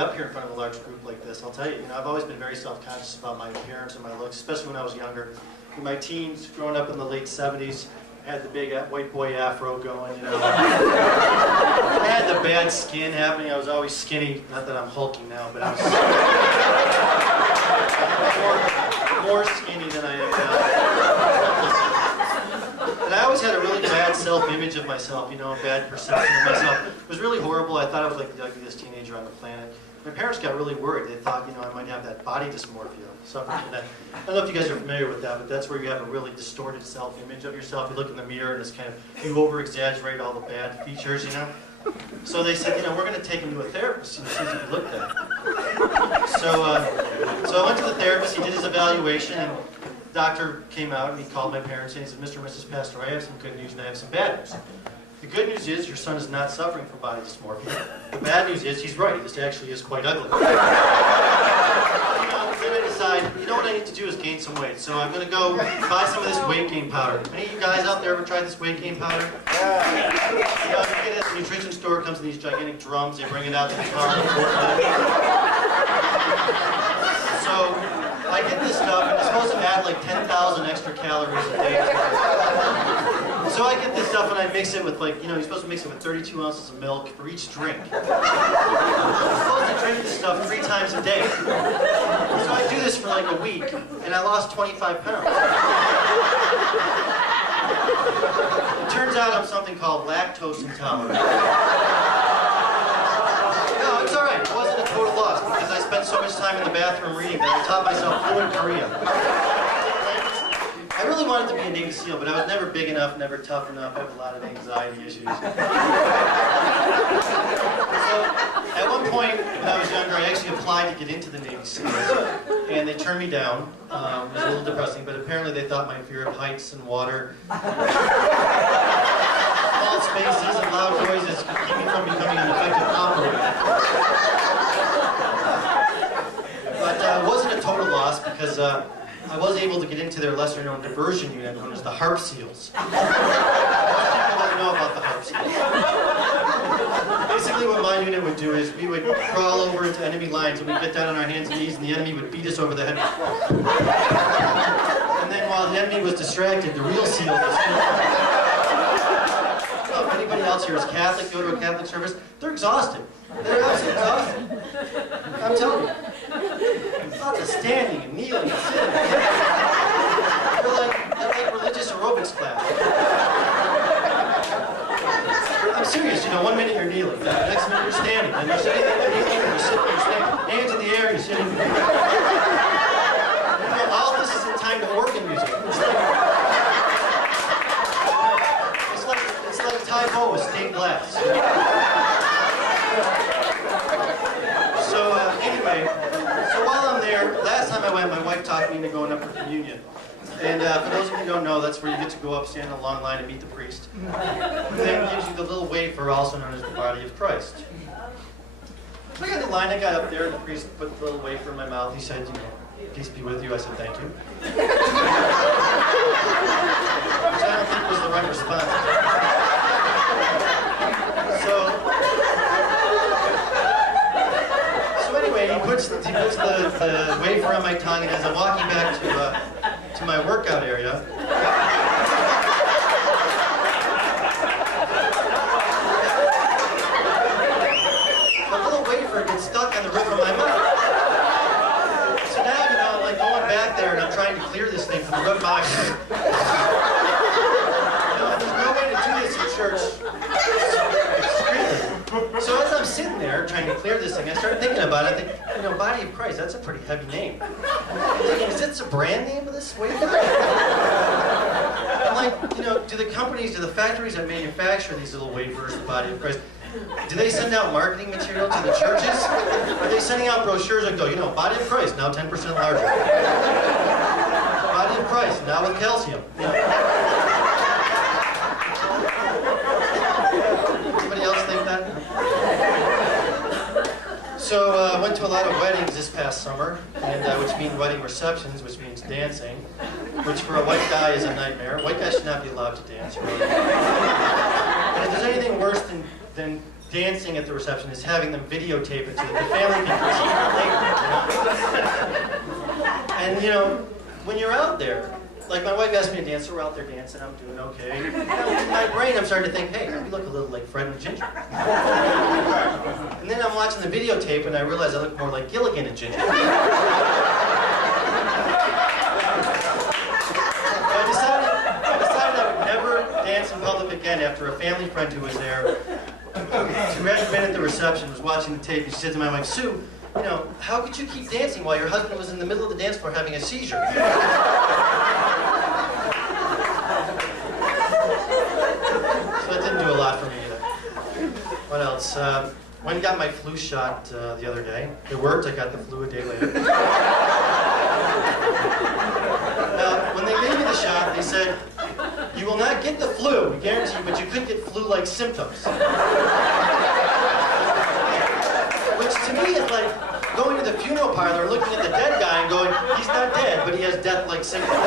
up here in front of a large group like this. I'll tell you, I've always been very self-conscious about my appearance and my looks, especially when I was younger. In my teens, growing up in the late 70s, I had the big white boy afro going, I had the bad skin happening. I was always skinny. Not that I'm hulking now, but I was more skinny than I am now. And I always had a really bad self-image of myself, a bad perception of myself. It was really horrible. I thought I was like the ugliest teenager on the planet. My parents got really worried. They thought, I might have that body dysmorphia, suffering from that. I don't know if you guys are familiar with that, but that's where you have a really distorted self-image of yourself. You look in the mirror and it's kind of, you over-exaggerate all the bad features, So they said, we're going to take him to a therapist and see if he looked at it. So I went to the therapist, he did his evaluation, and the doctor came out and he called my parents and he said, Mr. and Mrs. Pastoria, I have some good news and I have some bad news. The good news is your son is not suffering from body dysmorphia. The bad news is he's right. This actually is quite ugly. Then I decide, what I need to do is gain some weight. So I'm going to go buy some of this weight gain powder. Any of you guys out there ever tried this weight gain powder? You get it at the nutrition store. It comes in these gigantic drums. They bring it out to the car. So I get this stuff, and it's supposed to add like 10,000 extra calories a day. So I get this stuff and I mix it with you're supposed to mix it with 32 ounces of milk for each drink. I'm supposed to drink this stuff 3 times a day. So I do this for like a week, and I lost 25 pounds. It turns out I'm something called lactose intolerant. No, it's all right. It wasn't a total loss because I spent so much time in the bathroom reading that I taught myself fluent Korean. I really wanted to be a Navy SEAL, but I was never big enough, never tough enough. I have a lot of anxiety issues. So, at one point, when I was younger, I actually applied to get into the Navy SEALs, and they turned me down. It was a little depressing, but apparently they thought my fear of heights and water, small spaces and loud noises could keep me from becoming an effective operator. But it wasn't a total loss because I was able to get into their lesser-known diversion unit known as the Harp Seals. Most people don't know about the Harp Seals. Basically what my unit would do is we would crawl over into enemy lines and we'd get down on our hands and knees and the enemy would beat us over the head. And then while the enemy was distracted, the real SEAL was if anybody else here is Catholic, go to a Catholic service, they're exhausted. They're absolutely exhausted. I'm telling you. Lots of standing and kneeling and sitting. They're like religious aerobics class. I'm serious, 1 minute you're kneeling, the next minute you're standing, and you're sitting, and you're kneeling, and you're sitting, you're standing, hands in the air, you're sitting. All this is in time to organ music. It's like Tai Ho with stained glass. So anyway, so while I'm there, last time I went, my wife talked me into going up for communion. And for those of you who don't know, that's where you get to go up, stand in a long line, and meet the priest. And then gives you the little wafer, also known as the body of Christ. So I got in the line, I got up there, and the priest put the little wafer in my mouth. He said, peace be with you. I said, thank you. Which I don't think was the right response. So anyway, he puts the wafer on my tongue, and as I'm walking back to my workout area, the little wafer gets stuck on the roof of my mouth. So now, I'm like going back there, and I'm trying to clear this thing from the roof of my mouth. There's no way to do this in church. So as I'm sitting there trying to clear this thing, I started thinking about it. I think, Body of Christ, that's a pretty heavy name. I'm thinking, is it the brand name of this wafer? I'm like, do the factories that manufacture these little wafers, the Body of Christ, do they send out marketing material to the churches? Are they sending out brochures that go, Body of Christ, now 10% larger. Body of Christ, now with calcium. Anybody else think that? So I went to a lot of weddings this past summer, and which means wedding receptions, which means dancing, which for a white guy is a nightmare. White guys should not be allowed to dance, really. And if there's anything worse than dancing at the reception is having them videotape it so that the family can critique it later. And you know, when you're out there, like my wife asked me to dance, so we're out there dancing, I'm doing okay. You know, in my brain, I'm starting to think, hey, we look a little like Fred and Ginger. And then I'm watching the videotape and I realize I look more like Gilligan and Ginger. I decided I would never dance in public again after a family friend who was there, who hadn't been at the reception, was watching the tape, and she said to my wife, Sue, you know, how could you keep dancing while your husband was in the middle of the dance floor having a seizure? So that didn't do a lot for me either. What else? Went and got my flu shot the other day. It worked, I got the flu a day later. When they gave me the shot, they said, you will not get the flu, we guarantee you, but you could get flu-like symptoms. Which to me is like going to the funeral parlor, looking at the dead guy and going, he's not dead, but he has death-like symptoms.